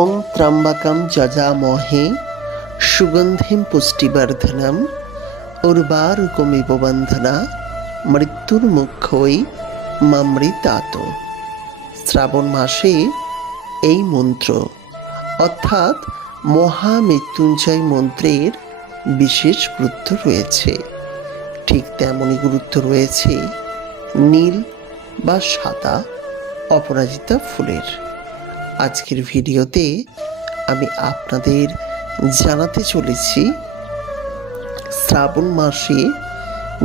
ওং ত্রম্বকম যজামহে সুগন্ধিম পুষ্টিবর্ধনম উর্বারুকমিব বন্ধনা মৃত্যুর মুখ্যই মামৃতাত। শ্রাবণ মাসে এই মন্ত্র, অর্থাৎ মহামৃত্যুঞ্জয় মন্ত্রের বিশেষ গুরুত্ব রয়েছে। ঠিক তেমনই গুরুত্ব রয়েছে নীল বা সাদা অপরাজিতা ফুলের। আজকের ভিডিওতে আমি আপনাদের জানাতে চলেছি, শ্রাবণ মাসে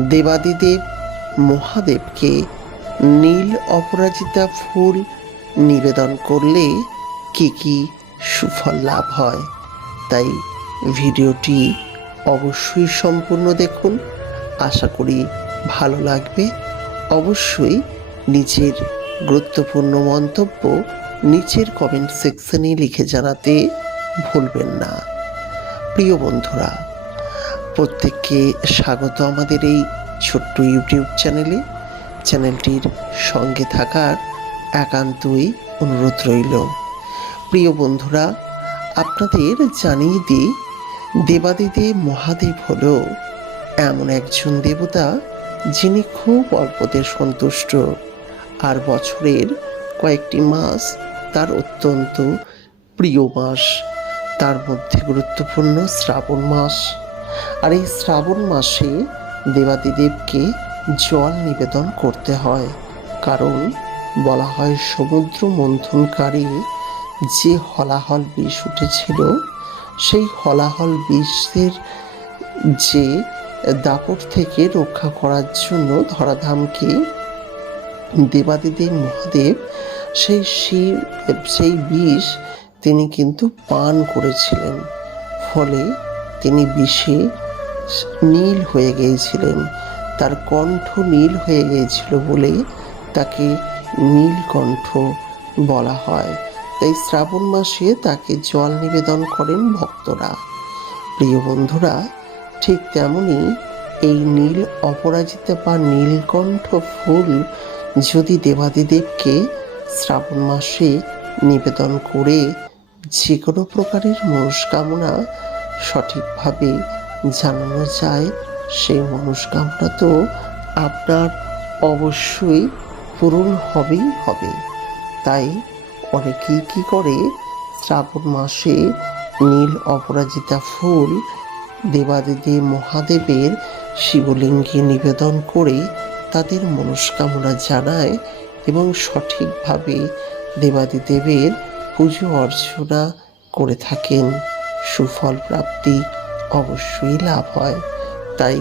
দেবাদিদেব মহাদেবকে নীল অপরাজিতা ফুল নিবেদন করলে কি কি সুফল লাভ হয়? তাই ভিডিওটি অবশ্যই সম্পূর্ণ দেখুন। আশা করি ভালো লাগবে। অবশ্যই নিজের গুরুত্বপূর্ণ মন্তব্য নিচের কমেন্ট সেকশনে লিখে জানাতে ভুলবেন না। প্রিয় বন্ধুরা, প্রত্যেককে স্বাগত আমাদের এই ছোট্ট ইউটিউব চ্যানেলে চ্যানেলটির সঙ্গে থাকার একান্তই অনুরোধ রইল। প্রিয় বন্ধুরা, আপনাদের জানিয়ে দিই দেবাদিদেব মহাদেব হল এমন একজন দেবতা যিনি খুব অল্পতে সন্তুষ্ট। আর বছরের কয়েকটি মাস তার অত্যন্ত প্রিয় মাস। তার মধ্যে গুরুত্বপূর্ণ শ্রাবণ মাস। আর এই শ্রাবণ মাসে দেবাদিদেবকে জল নিবেদন করতে হয়। কারণ বলা হয় সমুদ্র মন্থনকারী যে হলাহল বিষ উঠেছিল, সেই হলাহল বিষের যে দাপট থেকে রক্ষা করার জন্য ধরাধামকে দেবাদিদেব মহাদেব সেই শিব, সেই বিষ তিনি কিন্তু পান করেছিলেন। ফলে তিনি বিষে নীল হয়ে গিয়েছিলেন। তার কণ্ঠ নীল হয়ে গিয়েছিল বলে তাকে নীলকণ্ঠ বলা হয়। তাই শ্রাবণ মাসে তাকে জল নিবেদন করেন ভক্তরা। প্রিয় বন্ধুরা, ঠিক তেমনই এই নীল অপরাজিতা বা নীলকণ্ঠ ফুল যদি দেবাদিদেবকে শ্রাবণ মাসে নিবেদন করে যে কোনো প্রকারের মনস্কামনা সঠিকভাবে জানানো যায়, সেই মনস্কামনা তো আপনার অবশ্যই পূরণ হবেই হবে। তাই অনেকেই কী করে শ্রাবণ মাসে নীল অপরাজিতা ফুল দেবাদিদেব মহাদেবের শিবলিঙ্গে নিবেদন করে তাদের মনস্কামনা জানায় এবং সঠিকভাবে দেবাদিদেবের পুজো অর্চনা করে থাকেন। সুফল প্রাপ্তি অবশ্যই লাভ হয়। তাই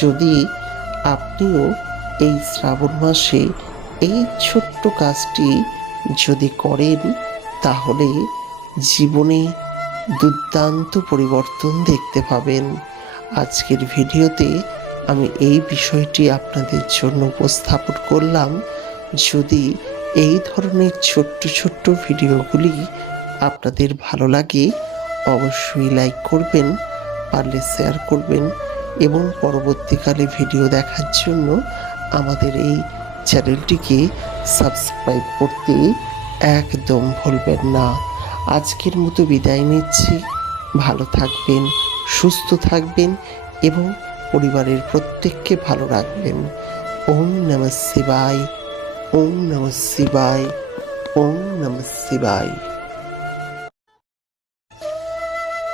যদি আপনিও এই শ্রাবণ মাসে এই ছোট্ট কাজটি যদি করেন, তাহলে জীবনে দুর্দান্ত পরিবর্তন দেখতে পাবেন। আজকের ভিডিওতে আমি এই বিষয়টি আপনাদের জন্য উপস্থাপন করলাম যদি এই ধরনের ছোট্ট ছোট্ট ভিডিওগুলি আপনাদের ভালো লাগে, অবশ্যই লাইক করবেন, পারলে শেয়ার করবেন এবং পরবর্তীকালে ভিডিও দেখার জন্য আমাদের এই চ্যানেলটিকে সাবস্ক্রাইব করতে একদম ভুলবেন না। আজকের মতো বিদায় নিচ্ছি। ভালো থাকবেন, সুস্থ থাকবেন এবং পরিবারের প্রত্যেককে ভালো রাখবেন। ওম নম শিবায় ওম নম শিবায় ওম নম শিবায়।